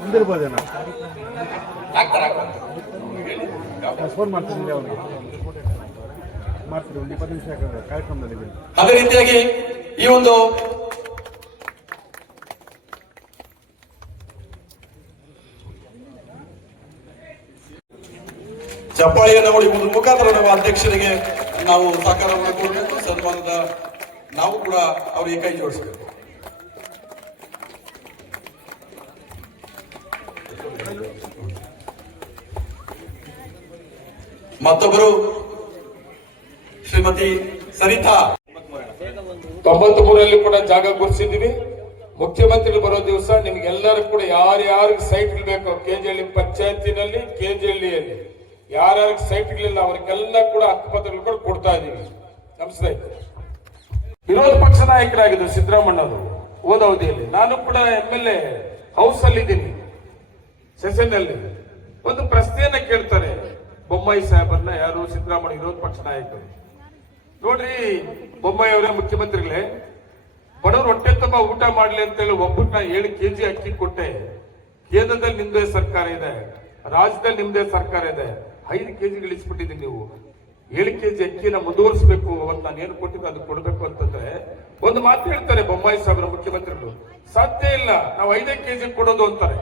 ಮುಂದಿರ್ಬೋದೇನ phone ಮಾಡ್ತೀನಿ ಅವ್ರಿಗೆ ಮಾಡ್ತೀರಿ. ಒಂದು 20 ನಿಮಿಷ ಕಾರ್ಯಕ್ರಮದಲ್ಲಿ. ಅದೇ ರೀತಿಯಾಗಿ ಈ ಒಂದು ಚಪ್ಪಾಳಿಯನ್ನು ನೋಡಿ ಒಂದು ಮುಖಾಂತರ ನಮ್ಮ ಅಧ್ಯಕ್ಷರಿಗೆ ನಾವು ಸಹಕಾರವನ್ನು ಕೊಡಬೇಕು. ಸನ್ಮಾನದ ನಾವು ಕೂಡ ಅವರಿಗೆ ಕೈ ಜೋಡಿಸಬೇಕು. ಮತ್ತೊಬ್ಬರು ಶ್ರೀಮತಿ ಸರಿತಾ 93ರಲ್ಲಿ ಕೂಡ ಜಾಗ ಗುರುತಿಸಿದ್ವಿ. ಮುಖ್ಯಮಂತ್ರಿಗಳು ಬರೋ ದಿವಸ ನಿಮ್ಗೆಲ್ಲರೂ ಕೂಡ ಯಾರ್ಯಾರಿಗೆ ಸೈಟ್ ಬೇಕು ಕೆಜೆಹಳ್ಳಿ ಪಂಚಾಯತಿನಲ್ಲಿ ಕೆಜೆಹಳ್ಳಿಯಲ್ಲಿ ಯಾರ್ಯಾರಿಗೆ ಸೈಟ್ಗಳಿಲ್ಲ ಅವ್ರಿಗೆಲ್ಲ ಕೂಡ ಹಕ್ಕುಪತ್ರಗಳು ಕೂಡ ಕೊಡ್ತಾ ಇದೀವಿ. ನಮಸ್ತೆ. ವಿರೋಧ ಪಕ್ಷ ನಾಯಕರಾಗಿದ್ರು ಸಿದ್ದರಾಮಣ್ಣವರು ಹೋದ ಅವಧಿಯಲ್ಲಿ. ನಾನು ಕೂಡ MLA ಹೌಸ್ ಅಲ್ಲಿ ಇದ್ದೀನಿ. ಸೆಷನ್ ಅಲ್ಲಿ ಒಂದು ಪ್ರಶ್ನೆಯನ್ನ ಕೇಳ್ತಾರೆ ಬೊಮ್ಮಾಯಿ ಸಾಹೇಬರನ್ನ, ಯಾರು ಸಿದ್ದರಾಮಣ್ಣ ವಿರೋಧ ಪಕ್ಷ ನಾಯಕರು. ನೋಡ್ರಿ ಬೊಮ್ಮಾಯಿ ಅವರೇ ಮುಖ್ಯಮಂತ್ರಿಗಳೇ, ಬಡವರು ಹೊಟ್ಟೆ ತುಂಬ ಊಟ ಮಾಡ್ಲಿ ಅಂತ ಹೇಳಿ ಒಬ್ಬರನ್ನ 7 kg ಅಕ್ಕಿ ಕೊಟ್ಟೆ. ಕೇಂದ್ರದಲ್ಲಿ ನಿಮ್ದೇ ಸರ್ಕಾರ ಇದೆ, ರಾಜ್ಯದಲ್ಲಿ ನಿಮ್ದೇ ಸರ್ಕಾರ ಇದೆ. 5 kg ಇಳಿಸ್ಬಿಟ್ಟಿದ್ದೀನಿ. ನೀವು 7 kg ಅಕ್ಕಿನ ಮುಂದುವರಿಸಬೇಕು ಅಂತ ನಾನು ಏನು ಕೊಟ್ಟಿದ್ದು ಅದು ಕೊಡಬೇಕು ಅಂತಂದ್ರೆ ಒಂದು ಮಾತು ಹೇಳ್ತಾರೆ ಬೊಮ್ಮಾಯಿ ಸಾಹೇಬರ ಮುಖ್ಯಮಂತ್ರಿಗಳು, ಸಾಧ್ಯ ಇಲ್ಲ ನಾವು 5 kg ಕೊಡೋದು ಅಂತಾರೆ.